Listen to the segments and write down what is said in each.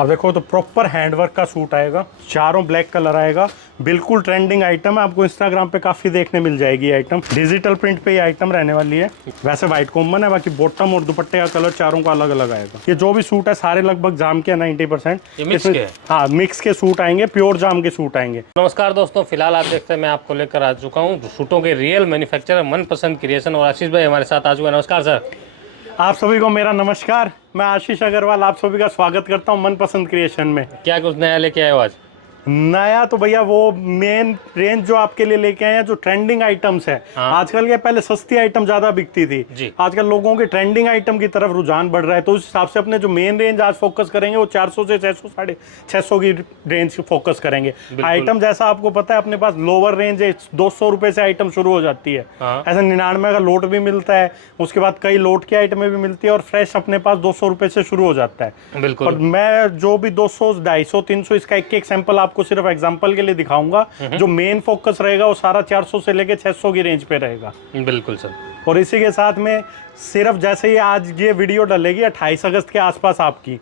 अब देखो तो प्रॉपर हैंडवर्क का सूट आएगा, चारों ब्लैक कलर आएगा, बिल्कुल ट्रेंडिंग आइटम है। आपको इंस्टाग्राम पे काफी देखने मिल जाएगी ये आइटम। डिजिटल प्रिंट पे ये आइटम रहने वाली है। वैसे व्हाइट कॉमन है, बाकी बॉटम और दुपट्टे का कलर चारों का अलग अलग आएगा। ये जो भी सूट है सारे लगभग जाम के 90%। मिक्स के? हाँ, मिक्स के सूट आएंगे, प्योर जाम के सूट आएंगे। नमस्कार दोस्तों, फिलहाल आप देखते हैं मैं आपको लेकर आ चुका हूँ सूटों के रियल मैन्युफैक्चरर मनपसंद क्रिएशन, और आशीष भाई हमारे साथ आ चुके हैं। नमस्कार सर। आप सभी को मेरा नमस्कार। मैं आशीष अग्रवाल आप सभी का स्वागत करता हूं मनपसंद क्रिएशन में। क्या कुछ नया लेके आए हो आज? नया तो भैया वो मेन रेंज जो आपके लिए लेके आए हैं, जो ट्रेंडिंग आइटम्स है। हाँ। आजकल क्या, पहले सस्ती आइटम ज्यादा बिकती थी, आजकल लोगों के ट्रेंडिंग आइटम की तरफ रुझान बढ़ रहा है। तो उस हिसाब से अपने जो मेन रेंज आज फोकस करेंगे वो 400 से 600 650 की रेंज फोकस करेंगे। आइटम जैसा आपको पता है अपने पास लोअर रेंज है, 200 रुपए से आइटम शुरू हो जाती है। हाँ। ऐसा 99 का लोट भी मिलता है, उसके बाद कई लोट की आइटमें भी मिलती है, और फ्रेश अपने पास 200 रुपए से शुरू हो जाता है। बिल्कुल। और मैं जो भी 200 250 300 इसका एक सैंपल आपको सिर्फ एग्जांपल के लिए दिखाऊंगा। जो मेन फोकस रहेगा वो सारा 400 से लेके 600 की रेंज पे रहेगा। बिल्कुल सर। और इसी के साथ में सिर्फ जैसे ही आज ये वीडियो डलेगी 28 अगस्त के आसपास आपकी,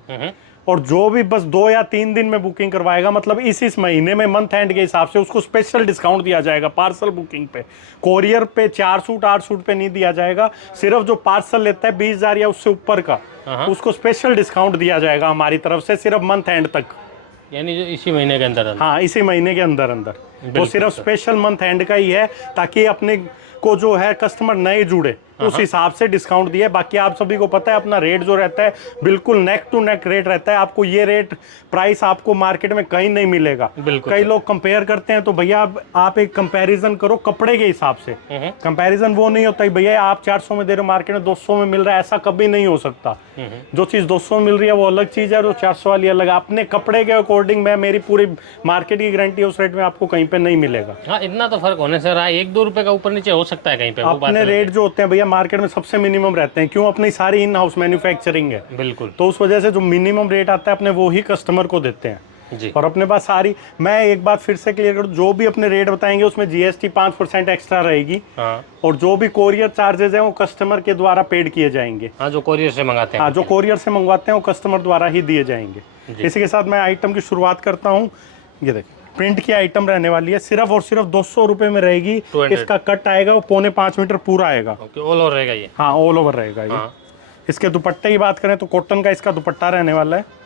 और जो भी बस 2 या 3 दिन में बुकिंग करवाएगा, मतलब इस महीने में मंथ एंड के हिसाब से उसको स्पेशल डिस्काउंट दिया जाएगा पार्सल बुकिंग पे। कोरियर पे 4 सूट 8 सूट पे नहीं दिया जाएगा। सिर्फ जो पार्सल लेता है 20,000 या उससे ऊपर का, उसको स्पेशल डिस्काउंट दिया जाएगा हमारी तरफ से, सिर्फ मंथ एंड तक, यानी जो इसी महीने के अंदर। हाँ, इसी महीने के अंदर अंदर। वो सिर्फ स्पेशल मंथ एंड का ही है, ताकि अपने को जो है कस्टमर नए जुड़े, उस हिसाब से डिस्काउंट दिया है। बाकी आप सभी को पता है अपना रेट जो रहता है बिल्कुल नेक टू नेक रेट रहता है। आपको ये रेट प्राइस आपको मार्केट में कहीं नहीं मिलेगा। कई लोग कंपेयर करते हैं, तो भैया आप एक कंपैरिजन करो कपड़े के हिसाब से। कंपैरिजन वो नहीं होता है भैया आप 400 में दे रहे हो मार्केट में 200 में मिल रहा है, ऐसा कभी नहीं हो सकता। जो चीज 200 में मिल रही है वो अलग चीज है, जो 400 वाली अलग है। अपने कपड़े के अकॉर्डिंग मैं मेरी पूरी मार्केट की गारंटी उस रेट में आपको कहीं पे नहीं मिलेगा। हाँ, इतना तो फर्क होने से रहा है, 1-2 रुपए का ऊपर नीचे हो सकता है कहीं पे। अपने रेट जो होते हैं भैया मार्केट में सबसे मिनिमम रहते हैं, क्यों? अपनी सारी इन हाउस मैन्युफैक्चरिंग है। बिल्कुल। तो उस वजह से जो मिनिमम रेट आता है अपने वो ही कस्टमर को देते हैं जी। और अपने पास सारी, मैं एक बात फिर से क्लियर करूं, जो भी अपने रेट बताएंगे उसमें GST 5% एक्स्ट्रा रहेगी। हाँ। और जो भी कोरियर चार्जेस हैं वो कस्टमर के द्वारा पेड किए जाएंगे। हाँ, जो कोरियर से मंगाते हैं। हाँ, जो कोरियर से मंगवाते हैं वो कस्टमर द्वारा ही दिए जाएंगे। इसी के साथ मैं आइटम की शुरुआत करता हूँ। ये देखिए प्रिंट की आइटम रहने वाली है, सिर्फ और सिर्फ 200 रुपए में रहेगी। इसका कट आएगा वो 4.25 मीटर पूरा आएगा। ऑल ओवर रहेगा ये? हाँ, ऑल ओवर रहेगा ये। इसके दुपट्टे की बात करें तो कॉटन का इसका दुपट्टा रहने वाला है।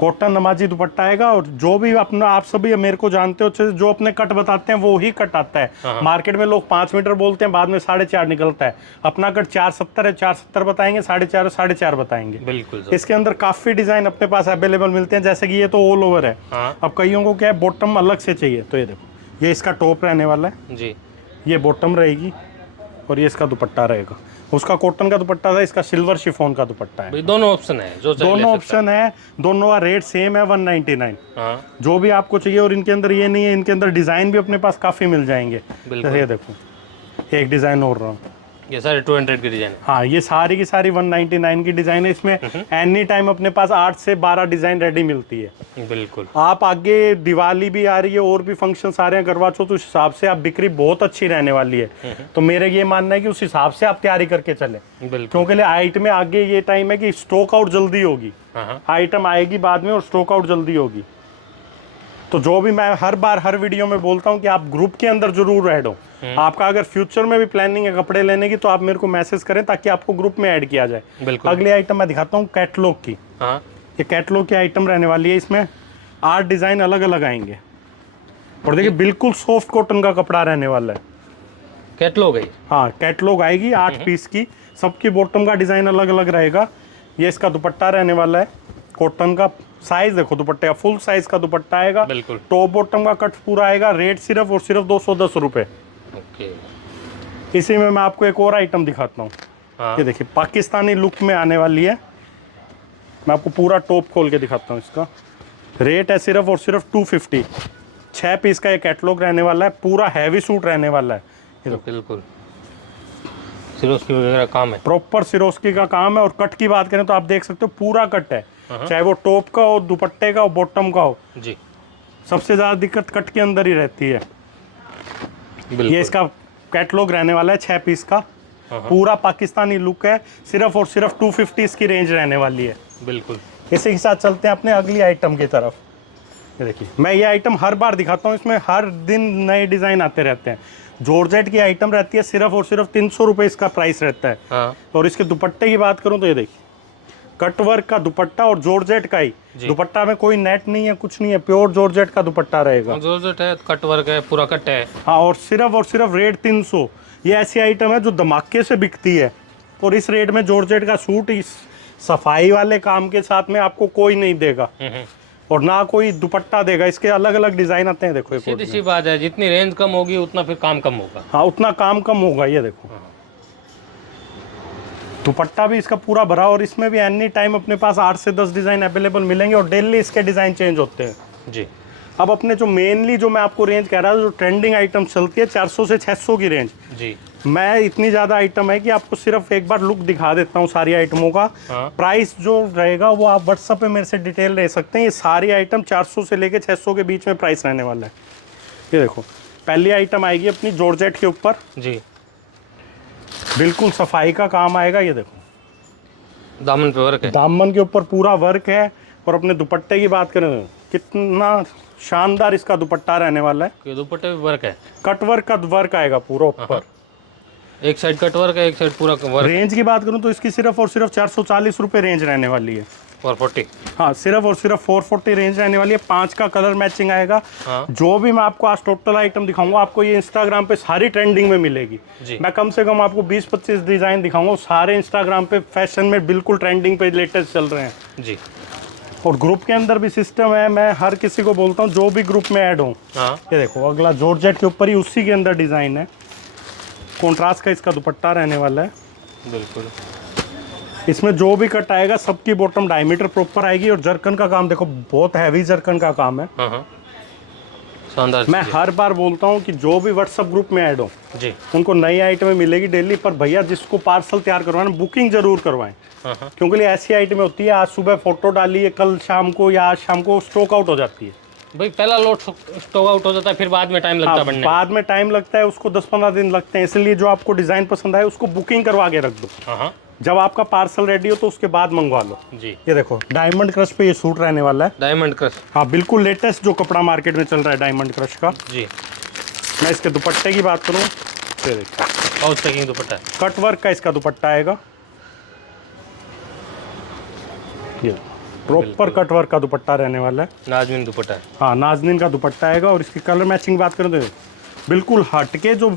कॉटन नमाजी दुपट्टा आएगा। और जो भी अपना, आप सभी मेरे को जानते हो, जो अपने कट बताते हैं वो ही कट आता है। मार्केट में लोग 5 मीटर बोलते हैं, बाद में 4.5 निकलता है। अपना कट 470 है, 470 बताएंगे, 4.5 4.5 बताएंगे। बिल्कुल। इसके अंदर काफी डिजाइन अपने पास अवेलेबल मिलते हैं, जैसे कि ये तो ऑल ओवर है। अब कईयों को क्या है बॉटम अलग से चाहिए, तो ये देखो ये इसका टॉप रहने वाला है जी, ये बॉटम रहेगी, और ये इसका दुपट्टा रहेगा। उसका कॉटन का दुपट्टा था, इसका सिल्वर शिफॉन का दुपट्टा है। दोनों ऑप्शन है, जो दोनों ऑप्शन है, दोनों का रेट सेम है 199। जो भी आपको चाहिए। और इनके अंदर ये नहीं है, इनके अंदर डिजाइन भी अपने पास काफी मिल जाएंगे। ये देखो एक डिजाइन और रहा, ये सारे 200 की डिजाइन है। हाँ, ये सारी की सारी 199 की डिजाइन है। इसमें एनी टाइम अपने पास 8 से 12 डिजाइन रेडी मिलती है। बिल्कुल। आप आगे दिवाली भी आ रही है और भी फंक्शन आ रहे हैं, करवा चौथ, उस हिसाब से आप बिक्री बहुत अच्छी रहने वाली है। तो मेरे ये मानना है कि उस हिसाब से आप तैयारी करके चले, क्योंकि आइटम में आगे ये टाइम है कि स्टॉक आउट जल्दी होगी। आइटम आएगी बाद में और स्टॉक आउट जल्दी होगी। तो जो भी मैं हर बार हर वीडियो में बोलता हूँ कि आप ग्रुप के अंदर जरूर ऐड हो। आपका अगर फ्यूचर में भी प्लानिंग है कपड़े लेने की, तो आप मेरे को मैसेज करें ताकि आपको ग्रुप में ऐड किया जाए। अगली आइटम मैं दिखाता हूँ कैटलॉग की। ये कैटलॉग की आइटम रहने वाली है, इसमें 8 डिजाइन अलग अलग आएंगे। और देखिए बिल्कुल सॉफ्ट कॉटन का कपड़ा रहने वाला है। कैटलॉग है? हाँ, कैटलॉग आएगी 8 पीस की, सबकी बॉटम का डिजाइन अलग अलग रहेगा। ये इसका दुपट्टा रहने वाला है कॉटन का। साइज देखो दुपट्टे का, फुल साइज का दुपट्टा आएगा। टॉप बॉटम का कट पूरा आएगा। रेट सिर्फ और सिर्फ 210 रुपए। इसी में मैं आपको एक और आइटम दिखाता हूँ। ये देखिए पाकिस्तानी लुक में आने वाली है। मैं आपको पूरा टॉप खोल के दिखाता हूँ। इसका रेट है सिर्फ और सिर्फ 250। 6 पीस का ये कैटलॉग रहने वाला है, पूरा हैवी सूट रहने वाला है। ये बिल्कुल सिरोस्की वगैरह काम है, प्रॉपर सिरोस्की का काम है। और कट की बात करें तो आप देख सकते हो पूरा कट है, चाहे वो टॉप का हो, दुपट्टे का हो, बॉटम का हो जी। सबसे ज्यादा दिक्कत कट के अंदर ही रहती है। ये इसका कैटलॉग रहने वाला है 6 पीस का, पूरा पाकिस्तानी लुक है। सिर्फ और सिर्फ 250 इसकी रेंज रहने वाली है। बिल्कुल। इसी के साथ चलते हैं अपने अगली आइटम की तरफ। ये देखिए, मैं ये आइटम हर बार दिखाता हूँ, इसमें हर दिन नए डिज़ाइन आते रहते हैं। जॉर्जेट की आइटम रहती है, सिर्फ और सिर्फ 300 रुपये इसका प्राइस रहता है। हाँ। और इसके दुपट्टे की बात करूँ तो ये देखिए, कटवर्क का दुपट्टा और जॉर्जेट का ही दुपट्टा, में कोई नेट नहीं है, कुछ नहीं है, प्योर जॉर्जेट का दुपट्टा रहेगा। जॉर्जेट है, कट वर्क है, पूरा कट है। हाँ, और सिर्फ रेट 300। ये ऐसी आइटम है जो धमाके से बिकती है, और इस रेट में जॉर्जेट का सूट इस सफाई वाले काम के साथ में आपको कोई नहीं देगा, और ना कोई दुपट्टा देगा। इसके अलग अलग डिजाइन आते हैं, देखो। सीधी सी बात है, जितनी रेंज कम होगी उतना फिर काम कम होगा। हाँ, उतना काम कम होगा। ये देखो, दुपट्टा भी इसका पूरा भरा, और इसमें भी एनी टाइम अपने पास 8 से 10 डिजाइन अवेलेबल मिलेंगे, और डेली इसके डिजाइन चेंज होते हैं जी। अब अपने जो मेनली जो मैं आपको रेंज कह रहा हूँ, जो ट्रेंडिंग आइटम चलती है 400 से 600 की रेंज जी, मैं इतनी ज़्यादा आइटम है कि आपको सिर्फ एक बार लुक दिखा देता हूँ सारी आइटमों का। हाँ। प्राइस जो रहेगा वो आप व्हाट्सएप पे मेरे से डिटेल ले सकते हैं। ये सारी आइटम 400 से लेके 600 के बीच में प्राइस रहने वाला है। ये देखो, पहली आइटम आएगी अपनी जॉर्जेट के ऊपर जी, बिल्कुल सफाई का काम आएगा। ये देखो, दामन पे वर्क है, दामन के ऊपर पूरा वर्क है। और अपने दुपट्टे की बात करें, कितना शानदार इसका दुपट्टा रहने वाला है। कि दुपट्टे पे वर्क है, कटवर्क का वर्क आएगा पूरा ऊपर। एक साइड कट वर्क है, एक साइड पूरा वर्क। रेंज की बात करूं तो इसकी सिर्फ और सिर्फ 440 रुपये रेंज रहने वाली है। 440। हाँ, सिर्फ और सिर्फ 440 रेंज रहने वाली है। 5 का कलर मैचिंग आएगा। हाँ। जो भी मैं आपको आज टोटल आइटम दिखाऊंगा, आपको ये इंस्टाग्राम पे सारी ट्रेंडिंग में मिलेगी जी। मैं कम से कम आपको 20-25 डिजाइन दिखाऊंगा, सारे इंस्टाग्राम पे फैशन में बिल्कुल ट्रेंडिंग पे लेटेस्ट चल रहे हैं जी। और ग्रुप के अंदर भी सिस्टम है, मैं हर किसी को बोलता हूँ जो भी ग्रुप में ऐड हो। हाँ। ये देखो, अगला जॉर्जेट के ऊपर ही उसी के अंदर डिजाइन है। कॉन्ट्रास्ट का इसका दुपट्टा रहने वाला है। बिल्कुल, इसमें जो भी कट आएगा सबकी बॉटम डायमीटर प्रॉपर आएगी। और जरकन का काम देखो, बहुत हैवी जरकन का काम है। हाँ, शानदार। मैं हर बार बोलता हूँ कि जो भी व्हाट्सएप ग्रुप में ऐड हो जी, उनको नई आइटमें मिलेगी डेली। पर भैया, जिसको पार्सल तैयार करवाना, बुकिंग जरूर करवाएं। हाँ। क्योंकि ऐसी आइटमें होती है, आज सुबह फोटो डाली है, कल शाम को या आज शाम को स्टॉक आउट हो जाती है। भाई पहला लोड स्टॉक आउट हो जाता है, फिर बाद में टाइम लगता है बनने। बाद में टाइम लगता है, उसको 10-15 दिन लगते हैं। इसलिए जो आपको डिजाइन पसंद आए उसको बुकिंग करवा के रख दो। हाँ, जब आपका पार्सल रेडी हो तो उसके बाद मंगवा लो जी। ये देखो, डायमंड क्रश पे ये सूट रहने वाला है। डायमंड क्रश, हाँ, बिल्कुल लेटेस्ट जो कपड़ा मार्केट में चल रहा है डायमंड क्रश का। जी। मैं इसके दुपट्टे की बात करूँ, ये देखो, पाउच पैकिंग दुपट्टा है, कट वर्क का इसका दुपट्टा आएगा। ये प्रॉपर कट वर्क का दुपट्टा रहने वाला है। नाजमीन दुपट्टा है। हाँ, नाजनीन का दुपट्टा आएगा। और इसकी कलर मैचिंग बात करें तो बिल्कुल हटके जो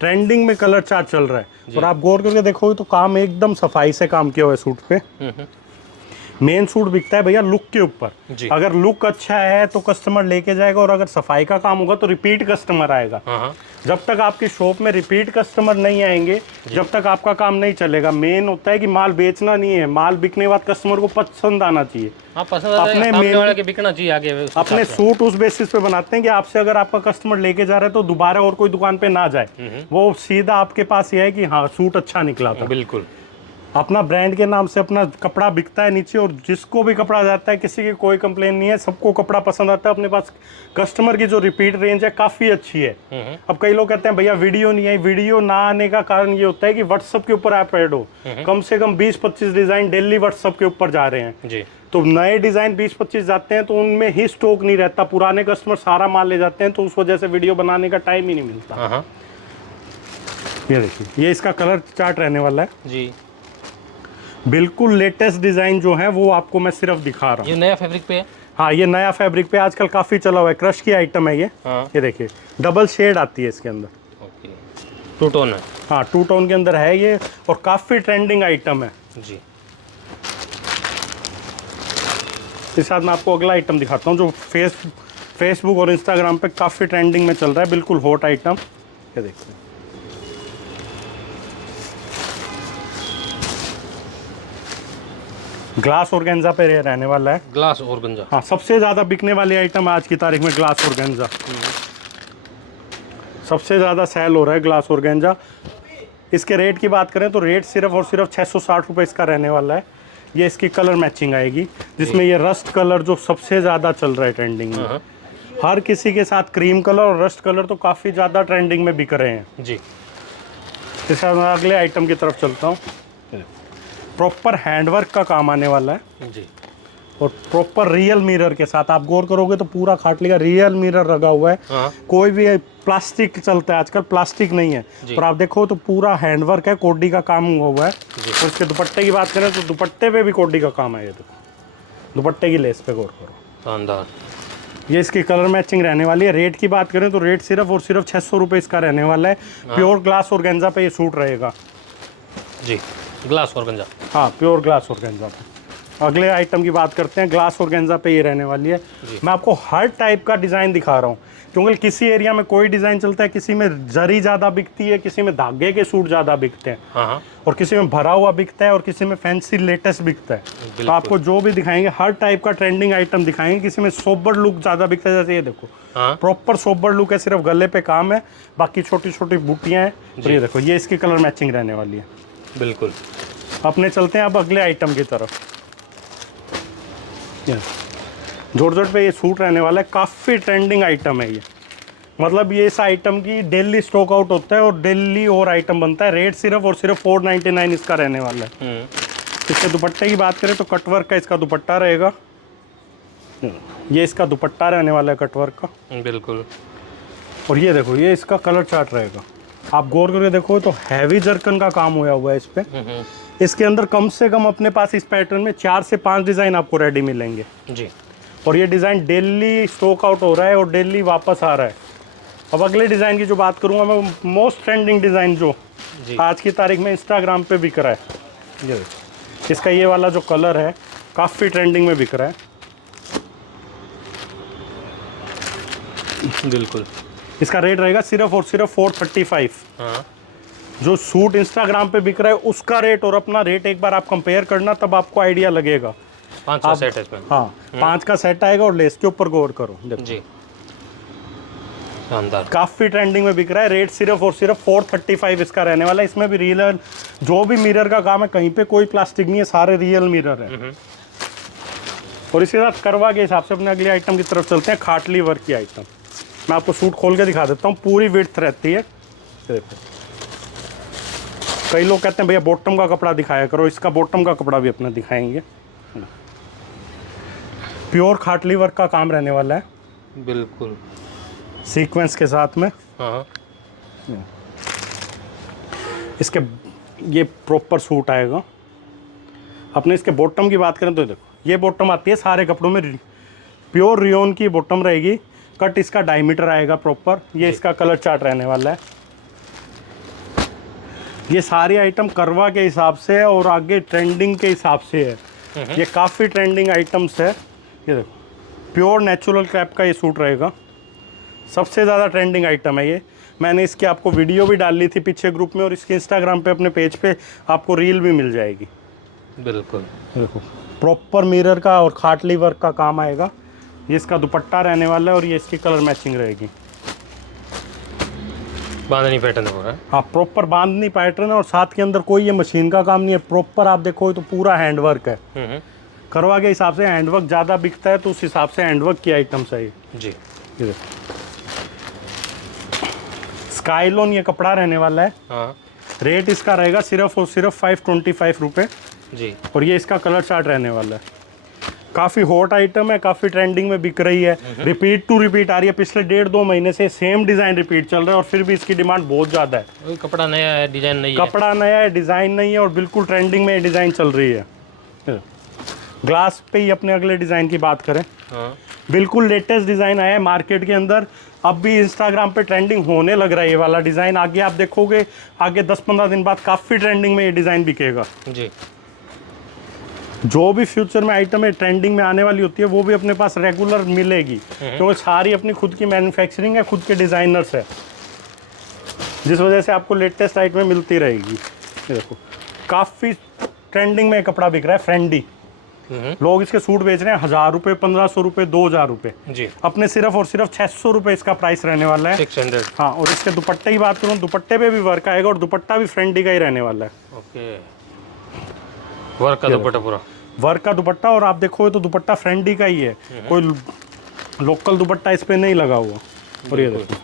ट्रेंडिंग में कलर चार्ट चल रहा है। और आप गौर करके देखोगे तो काम एकदम सफाई से काम किया हुआ है सूट पे। मेन सूट बिकता है भैया लुक के ऊपर। अगर लुक अच्छा है तो कस्टमर लेके जाएगा, और अगर सफाई का काम होगा तो रिपीट कस्टमर आएगा। जब तक आपकी शॉप में रिपीट कस्टमर नहीं आएंगे, जब तक आपका काम नहीं चलेगा। मेन होता है कि माल बेचना नहीं है, माल बिकने के बाद कस्टमर को पसंद आना चाहिए। अपने सामने वाले के बिकना चाहिए आगे। अपने सूट उस बेसिस पे बनाते हैं कि आपसे अगर आपका कस्टमर लेके जा रहा है तो दोबारा और कोई दुकान पे ना जाए, वो सीधा आपके पास ये है कि हाँ सूट अच्छा निकला था। बिल्कुल, अपना ब्रांड के नाम से अपना कपड़ा बिकता है नीचे, और जिसको भी कपड़ा जाता है किसी की कोई कंप्लेन नहीं है, सबको कपड़ा पसंद आता है। अपने पास कस्टमर की जो रिपीट रेंज है काफ़ी अच्छी है। अब कई लोग कहते हैं भैया वीडियो नहीं आई। वीडियो ना आने का कारण ये होता है कि व्हाट्सएप के ऊपर आप ऐड हो। कम से कम 20-25 डिज़ाइन डेली व्हाट्सएप के ऊपर जा रहे हैं जी। तो नए डिज़ाइन 20-25 जाते हैं तो उनमें ही स्टॉक नहीं रहता। पुराने कस्टमर सारा माल ले जाते हैं, तो उस वजह से वीडियो बनाने का टाइम ही नहीं मिलता। ये देखिए, ये इसका कलर चार्ट रहने वाला है जी। बिल्कुल लेटेस्ट डिजाइन जो है वो आपको मैं सिर्फ दिखा रहा हूँ। ये नया फैब्रिक पे है। हाँ, ये नया फैब्रिक पे आजकल काफी चला हुआ है। क्रश की आइटम है ये। ये देखिए, डबल शेड आती है इसके अंदर। ओके, टू टोन है। हाँ, टू टोन के अंदर है ये, और काफी ट्रेंडिंग आइटम है जी। इसके साथ मैं आपको अगला आइटम दिखाता हूँ जो फेसबुक और इंस्टाग्राम पे काफी ट्रेंडिंग में चल रहा है। बिल्कुल हॉट आइटम। ये देखिए, ग्लास ऑर्गेन्जा पे रहने वाला है। ग्लास ऑर्गेन्जा, हाँ, सबसे ज़्यादा बिकने वाली आइटम आज की तारीख में ग्लास ऑर्गेन्जा। सबसे ज़्यादा सेल हो रहा है ग्लास ऑर्गेन्जा। इसके रेट की बात करें तो रेट सिर्फ और सिर्फ 660 रुपये इसका रहने वाला है। ये इसकी कलर मैचिंग आएगी, जिसमें ये रस्ट कलर जो सबसे ज़्यादा चल रहा है ट्रेंडिंग में। हर किसी के साथ क्रीम कलर और रस्ट कलर तो काफ़ी ज़्यादा ट्रेंडिंग में बिक रहे हैं जी। इसके साथ मैं अगले आइटम की तरफ चलता हूँ। प्रॉपर हैंडवर्क का काम आने वाला है जी। और प्रॉपर रियल मिरर के साथ आप गौर करोगे तो पूरा खाटली का रियल मिरर लगा हुआ है। हाँ। कोई भी प्लास्टिक चलता है आजकल, प्लास्टिक नहीं है। और आप देखो तो पूरा हैंडवर्क है, कोडी का काम हुआ है। और इसके दुपट्टे की बात करें तो दुपट्टे पे भी कोडी का काम है। ये देखो दुपट्टे की लेस पे गौर करो, शानदार। ये इसकी कलर मैचिंग रहने वाली है। रेट की बात करें तो रेट सिर्फ और सिर्फ 600 रुपये इसका रहने वाला है। प्योर ग्लास और गेंजा पे ये सूट रहेगा जी, ग्लास और गंजा। हाँ, प्योर ग्लास और गेंजा पे। अगले आइटम की बात करते हैं, ग्लास और गेंजा पे ये रहने वाली है। मैं आपको हर टाइप का डिज़ाइन दिखा रहा हूँ, क्योंकि किसी एरिया में कोई डिज़ाइन चलता है, किसी में जरी ज़्यादा बिकती है, किसी में धागे के सूट ज़्यादा बिकते हैं, हाँ। और किसी में भरा हुआ बिकता है, और किसी में फैंसी लेटेस्ट बिकता है। तो आपको जो भी दिखाएंगे हर टाइप का ट्रेंडिंग आइटम दिखाएंगे। किसी में सोबर लुक ज़्यादा बिकता है, जैसे ये देखो प्रॉपर सोबर लुक है, सिर्फ गले पे काम है, बाकी छोटी छोटी बूटियाँ हैं। और ये देखो ये इसकी कलर मैचिंग रहने वाली है। बिल्कुल। अपने चलते हैं अब अगले आइटम की तरफ। जॉर्जेट पे ये सूट रहने वाला है, काफ़ी ट्रेंडिंग आइटम है ये। मतलब ये इस आइटम की डेली स्टॉक आउट होता है और डेली और आइटम बनता है। रेट सिर्फ और सिर्फ 499 इसका रहने वाला है। इसके दुपट्टे की बात करें तो कटवर्क का इसका दुपट्टा रहेगा। ये इसका दुपट्टा रहने वाला है कटवर्क का। बिल्कुल। और ये देखो ये इसका कलर चार्ट रहेगा। आप गौर करके देखो तो हैवी जर्कन का काम हुआ है इस पे। इसके अंदर कम से कम अपने पास इस पैटर्न में 4 से 5 डिज़ाइन आपको रेडी मिलेंगे जी। और ये डिज़ाइन डेली स्टॉक आउट हो रहा है और डेली वापस आ रहा है। अब अगले डिज़ाइन की जो बात करूँगा मैं, मोस्ट ट्रेंडिंग डिज़ाइन जो आज की तारीख में इंस्टाग्राम पे बिक रहा है, ये इसका ये वाला जो कलर है काफ़ी ट्रेंडिंग में बिक रहा है। बिल्कुल। इसका रेट रहेगा सिर्फ और सिर्फ 435। हाँ। जो सूट इंस्टाग्राम पे बिक रहा है उसका रेट और अपना रेट एक बार आप कंपेयर करना, तब आपको आइडिया लगेगा। 5 का सेट है इसमें। हाँ, 5 का सेट आएगा और लेस के ऊपर गौर करो जी, शानदार। काफ़ी ट्रेंडिंग में बिक रहा है। रेट सिर्फ और सिर्फ 435 इसका रहने वाला है। इसमें भी रियल जो भी मिरर का काम है, कहीं पे कोई प्लास्टिक नहीं है, सारे रियल मिरर है। और इसके साथ करवा के हिसाब से अपने अगले आइटम की तरफ चलते हैं, खाटली वर्क की आइटम। मैं आपको सूट खोल के दिखा देता हूँ, पूरी विड्थ रहती है। देखो कई लोग कहते हैं भैया बॉटम का कपड़ा दिखाया करो, इसका बॉटम का कपड़ा भी अपना दिखाएंगे। प्योर खाटली वर्क का काम रहने वाला है, बिल्कुल सीक्वेंस के साथ में। हाँ। इसके ये प्रॉपर सूट आएगा। अपने इसके बॉटम की बात करें तो देखो ये बॉटम आती है सारे कपड़ों में, प्योर रियोन की बॉटम रहेगी। कट इसका डायमीटर आएगा प्रॉपर। ये इसका कलर चार्ट रहने वाला है। ये सारी आइटम करवा के हिसाब से है और आगे ट्रेंडिंग के हिसाब से है। ये काफ़ी ट्रेंडिंग आइटम्स है। ये देखो प्योर नेचुरल क्रैप का ये सूट रहेगा, सबसे ज़्यादा ट्रेंडिंग आइटम है ये। मैंने इसकी आपको वीडियो भी डाल ली थी पीछे ग्रुप में, और इसके इंस्टाग्राम पे अपने पेज पे आपको रील भी मिल जाएगी। बिल्कुल। देखो प्रॉपर मिरर का और खाटली वर्क का काम आएगा। ये इसका दुपट्टा रहने वाला है और ये इसकी कलर मैचिंग रहेगी। बांधनी पैटर्न हो रहा है। हाँ, प्रॉपर बांधनी पैटर्न है और साथ के अंदर कोई ये मशीन का काम नहीं है। प्रॉपर आप देखो तो पूरा हैंडवर्क है। करवा के हिसाब से हैंडवर्क ज़्यादा बिकता है, तो उस हिसाब से हैंडवर्क की आइटम चाहिए जी। स्काईलोन ये कपड़ा रहने वाला है। हाँ। रेट इसका रहेगा सिर्फ और सिर्फ 525 रुपये जी। और ये इसका कलर चार्ट रहने वाला है। काफ़ी हॉट आइटम है, काफ़ी ट्रेंडिंग में बिक रही है। रिपीट टू रिपीट आ रही है। पिछले 1.5-2 महीने से सेम डिज़ाइन रिपीट चल रहा है और फिर भी इसकी डिमांड बहुत ज़्यादा है। कपड़ा नया है, डिज़ाइन नहीं है। कपड़ा नया है, डिज़ाइन नहीं है और बिल्कुल ट्रेंडिंग में ये डिज़ाइन चल रही है। ग्लास पे ही अपने अगले डिज़ाइन की बात करें, बिल्कुल लेटेस्ट डिज़ाइन आया है मार्केट के अंदर। अब भी इंस्टाग्राम पे ट्रेंडिंग होने लग रहा है ये वाला डिज़ाइन। आगे आप देखोगे आगे 10-15 दिन बाद काफ़ी ट्रेंडिंग में ये डिज़ाइन बिकेगा जी। जो भी फ्यूचर में आइटम है ट्रेंडिंग में आने वाली होती है वो भी अपने पास रेगुलर मिलेगी, क्योंकि सारी अपनी खुद की मैन्युफैक्चरिंग है, खुद के डिज़ाइनर्स है, जिस वजह से आपको लेटेस्ट आइटमें मिलती रहेगी। देखो काफ़ी ट्रेंडिंग में कपड़ा बिक रहा है, फ्रेंडी। लोग इसके सूट बेच रहे हैं 1000 रुपये, 1500 रुपये, 2000 रुपये जी। अपने सिर्फ और सिर्फ 600 रुपये इसका प्राइस रहने वाला है। 600। हाँ, और इसके दुपट्टे की बात करूँ, दुपट्टे पे भी वर्क आएगा और दुपट्टा भी फ्रेंडी का ही रहने वाला है। ओके, वर्क का दुपट्टा पूरा वर्क का दुपट्टा। और आप देखो तो दुपट्टा फ्रेंडी का ही है, कोई लोकल दुपट्टा इस पे नहीं लगा हुआ। और ये देखो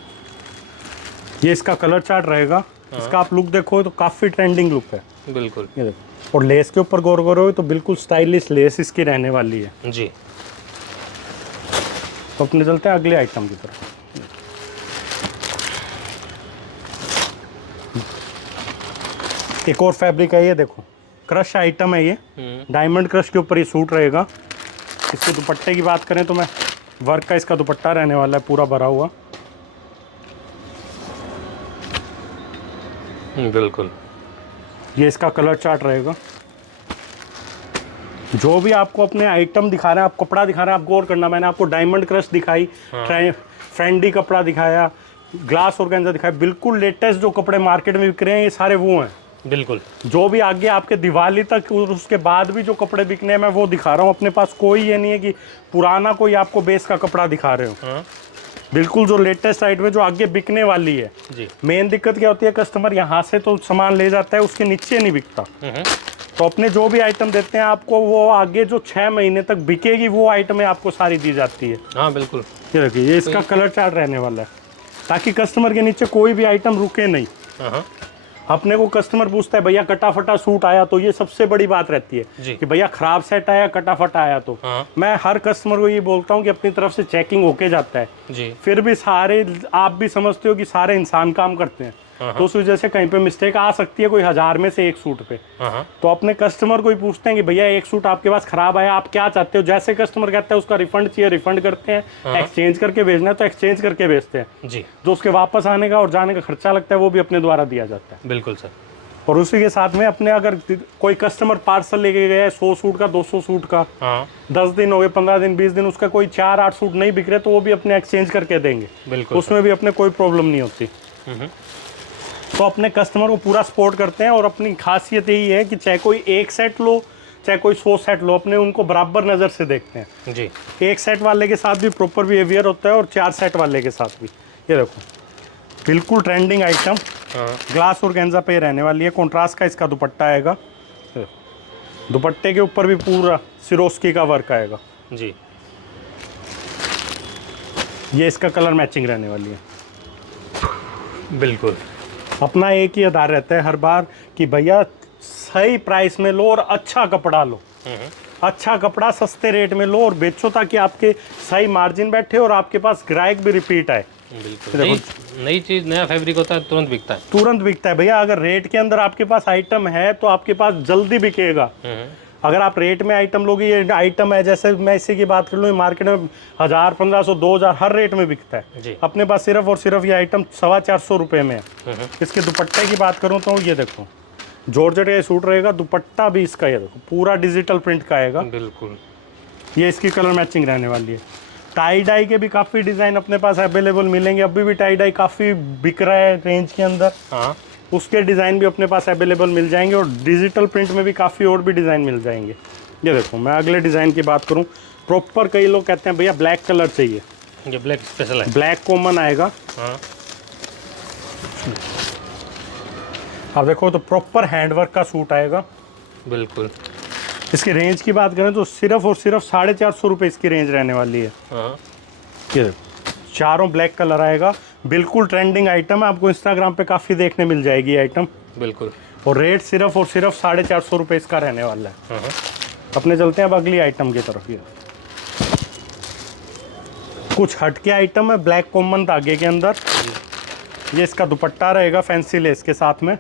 ये इसका कलर चार्ट रहेगा। इसका आप लुक देखो तो काफ़ी ट्रेंडिंग लुक है। बिल्कुल। ये देखो और लेस के ऊपर गौर करोगे तो बिल्कुल स्टाइलिश लेस इसकी रहने वाली है जी। तो अपने चलते हैं अगले आइटम की तरफ। एक और फैब्रिक है, ये देखो क्रश आइटम है ये, डायमंड क्रश के ऊपर ये सूट रहेगा। इसके दुपट्टे की बात करें तो मैं वर्क का इसका दुपट्टा रहने वाला है पूरा भरा हुआ। बिल्कुल। ये इसका कलर चार्ट रहेगा। जो भी आपको अपने आइटम दिखा रहे हैं, आप कपड़ा दिखा रहे हैं, आप गौर करना। मैंने आपको डायमंड क्रश दिखाई, फ्रेंडी कपड़ा दिखाया, ग्लास ऑर्गेन्जा दिखाया, बिल्कुल लेटेस्ट जो कपड़े मार्केट में बिक रहे हैं ये सारे वो हैं। बिल्कुल। जो भी आगे आपके दिवाली तक और उसके बाद भी जो कपड़े बिकने हैं मैं वो दिखा रहा हूँ। अपने पास कोई ये नहीं है कि पुराना कोई आपको बेस का कपड़ा दिखा रहे हो। बिल्कुल जो लेटेस्ट आइटम है जो आगे बिकने वाली है जी। मेन दिक्कत क्या होती है, कस्टमर यहाँ से तो सामान ले जाता है, उसके नीचे नहीं बिकता। तो अपने जो भी आइटम देते हैं आपको वो आगे जो 6 महीने तक बिकेगी वो आइटमें आपको सारी दी जाती है। हाँ बिल्कुल। ये देखिए ये इसका कलर चार्ट रहने वाला है ताकि कस्टमर के नीचे कोई भी आइटम रुके नहीं। अपने को कस्टमर पूछता है भैया कटा फटा सूट आया, तो ये सबसे बड़ी बात रहती है कि भैया खराब सेट आया, कटा फटा आया। तो मैं हर कस्टमर को ये बोलता हूँ कि अपनी तरफ से चेकिंग होके जाता है जी। फिर भी सारे आप भी समझते हो कि सारे इंसान काम करते हैं, तो उस वजह से कहीं पे मिस्टेक आ सकती है, कोई 1000 में से एक सूट पे। तो अपने कस्टमर को ही पूछते हैं कि भैया एक सूट आपके पास खराब आया, आप क्या चाहते हो। जैसे कस्टमर कहता है उसका रिफंड चाहिए, रिफंड करते हैं। एक्सचेंज करके भेजना है तो एक्सचेंज करके भेजते हैं जी। जो उसके वापस आने का और जाने का खर्चा लगता है वो भी अपने द्वारा दिया जाता है। बिल्कुल सर। और उसी के साथ में अपने अगर कोई कस्टमर पार्सल लेके गया है 100 सूट का, 200 सूट का, 10 दिन हो गए, 15 दिन, 20 दिन, उसका कोई 4-8 सूट नहीं बिक रहे तो वो भी अपने एक्सचेंज करके देंगे। बिल्कुल। उसमें भी अपने कोई प्रॉब्लम नहीं होती। तो अपने कस्टमर को पूरा सपोर्ट करते हैं और अपनी खासियत यही है कि चाहे कोई एक सेट लो चाहे कोई 100 सेट लो, अपने उनको बराबर नज़र से देखते हैं जी। एक सेट वाले के साथ भी प्रॉपर बिहेवियर होता है और 4 सेट वाले के साथ भी। ये देखो बिल्कुल ट्रेंडिंग आइटम ग्लास ऑर्गेन्जा पे रहने वाली है। कॉन्ट्रास्ट का इसका दुपट्टा आएगा, दुपट्टे के ऊपर भी पूरा सिरोस्की का वर्क आएगा जी। ये इसका कलर मैचिंग रहने वाली है। बिल्कुल। अपना एक ही आधार रहता है हर बार कि भैया सही प्राइस में लो और अच्छा कपड़ा लो। अच्छा कपड़ा सस्ते रेट में लो और बेचो ताकि आपके सही मार्जिन बैठे और आपके पास ग्राहक भी रिपीट आए। बिल्कुल। नई चीज, नया फैब्रिक होता है तुरंत बिकता है। तुरंत बिकता है भैया। अगर रेट के अंदर आपके पास आइटम है तो आपके पास जल्दी बिकेगा। अगर आप रेट में आइटम लोगे, ये आइटम है जैसे मैं इसी की बात कर लूँ, मार्केट में 1000, 1500, 2000 हर रेट में बिकता है जी। अपने पास सिर्फ और सिर्फ ये आइटम 450 रुपये में है। इसके दुपट्टे की बात करूँ तो ये देखो जॉर्जेट का सूट रहेगा, दुपट्टा भी इसका ये देखो पूरा डिजिटल प्रिंट का आएगा। बिल्कुल। ये इसकी कलर मैचिंग रहने वाली है। टाई डाई के भी काफ़ी डिज़ाइन अपने पास अवेलेबल मिलेंगे। अभी भी टाई डाई काफ़ी बिक रहा है रेंज के अंदर। उसके डिज़ाइन भी अपने पास अवेलेबल मिल जाएंगे और डिजिटल प्रिंट में भी काफ़ी और भी डिज़ाइन मिल जाएंगे। ये देखो मैं अगले डिज़ाइन की बात करूँ, प्रॉपर कई लोग कहते हैं भैया ब्लैक कलर चाहिए, ये ब्लैक स्पेशल है। ब्लैक कॉमन आएगा। अब देखो तो प्रॉपर हैंडवर्क का सूट आएगा। बिल्कुल। इसकी रेंज की बात करें तो सिर्फ और सिर्फ 450 रुपये इसकी रेंज रहने वाली है। ये देखो चारों ब्लैक कलर आएगा, बिल्कुल ट्रेंडिंग आइटम है, आपको इंस्टाग्राम पे काफ़ी देखने मिल जाएगी आइटम। बिल्कुल। और रेट सिर्फ और सिर्फ 450 रुपये इसका रहने वाला है। अपने चलते हैं अब अगली आइटम की तरफ। ये कुछ हटके आइटम है, ब्लैक कॉमन धागे के अंदर। ये इसका दुपट्टा रहेगा फैंसी लेस के साथ में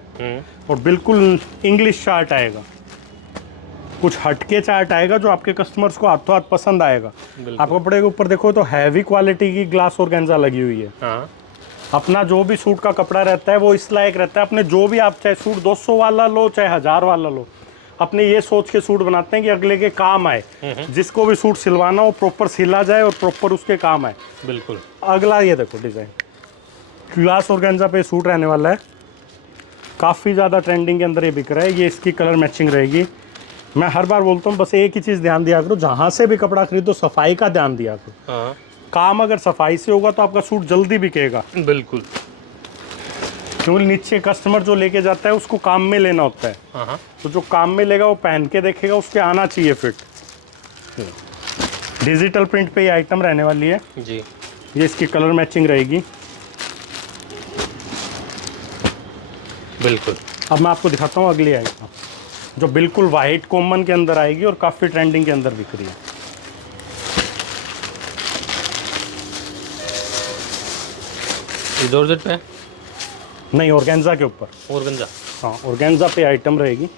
और बिल्कुल इंग्लिश चार्ट आएगा। कुछ हटके चार्ट आएगा जो आपके कस्टमर्स को हाथों हाथ पसंद आएगा। आप कपड़े के ऊपर देखो तो हैवी क्वालिटी की ग्लास ऑर्गेन्जा लगी हुई है। अपना जो भी सूट का कपड़ा रहता है वो इस लायक रहता है। अपने जो भी आप चाहे सूट 200 वाला लो चाहे 1000 वाला लो, अपने ये सोच के सूट बनाते हैं कि अगले के काम आए। जिसको भी सूट सिलवाना हो प्रॉपर सिला जाए और प्रॉपर उसके काम आए। बिल्कुल। अगला ये देखो डिज़ाइन ग्लास ऑर्गेन्जा पे सूट रहने वाला है, काफ़ी ज़्यादा ट्रेंडिंग के अंदर ये बिक रहा है। ये इसकी कलर मैचिंग रहेगी। मैं हर बार बोलता हूँ बस एक ही चीज़ ध्यान दिया करो, जहाँ से भी कपड़ा खरीदो सफाई का ध्यान दिया करो। काम अगर सफाई से होगा तो आपका सूट जल्दी बिकेगा। बिल्कुल। क्योंकि नीचे कस्टमर जो लेके जाता है उसको काम में लेना होता है, तो जो काम में लेगा वो पहन के देखेगा, उसके आना चाहिए फिट। डिजिटल प्रिंट पे ये आइटम रहने वाली है जी। ये इसकी कलर मैचिंग रहेगी। बिल्कुल। अब मैं आपको दिखाता हूँ अगली आइटम। जो बिल्कुल वाइट कॉमन के अंदर आएगी और काफ़ी ट्रेंडिंग के अंदर बिक रही है। जॉर्जेट पे नहीं, ऑर्गेन्जा के ऊपर। ऑर्गेन्जा, हाँ, ऑर्गेन्जा पे आइटम रहेगी।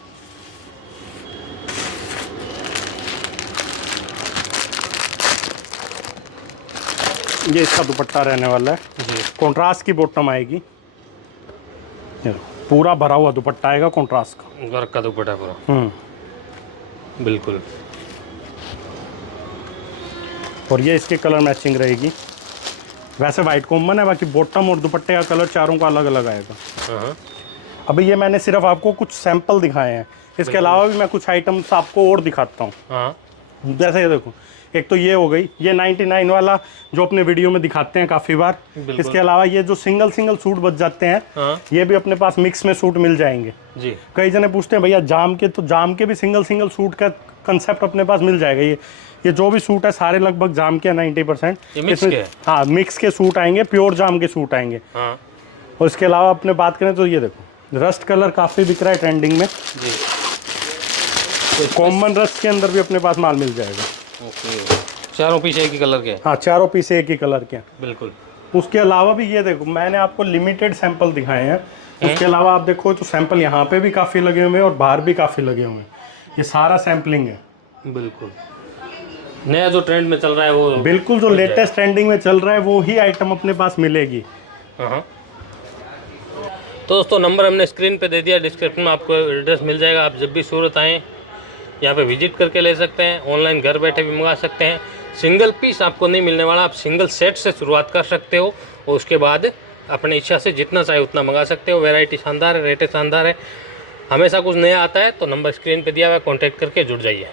ये इसका दुपट्टा रहने वाला है जी। कॉन्ट्रास्ट की बॉटम आएगी, ये पूरा भरा हुआ दुपट्टा आएगा कॉन्ट्रास्ट का, वर्क का दुपट्टा पूरा। बिल्कुल। और ये इसके कलर मैचिंग रहेगी। वैसे वाइट कॉमन है, बाकी बॉटम और दुपट्टे का कलर चारों का अलग अलग आएगा। अभी ये मैंने सिर्फ आपको कुछ सैंपल दिखाए हैं, इसके अलावा भी मैं कुछ आइटम्स आपको और दिखाता हूँ। हाँ, जैसे ये देखो, एक तो ये हो गई, ये 99 वाला जो अपने वीडियो में दिखाते हैं काफ़ी बार। इसके अलावा ये जो सिंगल सिंगल सूट बच जाते हैं, हाँ। ये भी अपने पास मिक्स में सूट मिल जाएंगे जी। कई जने पूछते हैं भैया जाम के, तो जाम के भी सिंगल सिंगल सूट का कंसेप्ट अपने पास मिल जाएगा। ये जो भी सूट है सारे लगभग जाम के 90%। ये मिक्स के? हाँ, मिक्स के सूट आएंगे, प्योर जाम के सूट आएंगे। हाँ। और इसके अलावा अपने बात करें तो ये देखो, रस्ट कलर काफ़ी बिक रहा है ट्रेंडिंग में जी। कॉमन रस्ट के अंदर भी अपने पास माल मिल जाएगा। ओके, चारों पीस एक ही कलर के? हाँ, चारों पीस एक ही कलर के। बिल्कुल। उसके अलावा भी ये देखो, मैंने आपको लिमिटेड सैंपल दिखाए हैं। उसके अलावा आप देखो तो सैंपल यहाँ पे भी काफ़ी लगे हुए हैं और बाहर भी काफ़ी लगे हुए हैं। ये सारा सैम्पलिंग है। बिल्कुल, नया जो ट्रेंड में चल रहा है वो, बिल्कुल जो लेटेस्ट ट्रेंडिंग में चल रहा है वो ही आइटम अपने पास मिलेगी। हाँ। तो दोस्तों, नंबर हमने स्क्रीन पे दे दिया, डिस्क्रिप्शन में आपको एड्रेस मिल जाएगा। आप जब भी सूरत आएँ यहाँ पे विजिट करके ले सकते हैं, ऑनलाइन घर बैठे भी मंगा सकते हैं। सिंगल पीस आपको नहीं मिलने वाला, आप सिंगल सेट से शुरुआत कर सकते हो और उसके बाद अपनी इच्छा से जितना चाहे उतना मंगा सकते हो। वैरायटी शानदार है, रेट शानदार है। हमेशा कुछ नया आता है तो नंबर स्क्रीन पे दिया हुआ है, कॉन्टैक्ट करके जुड़ जाइए।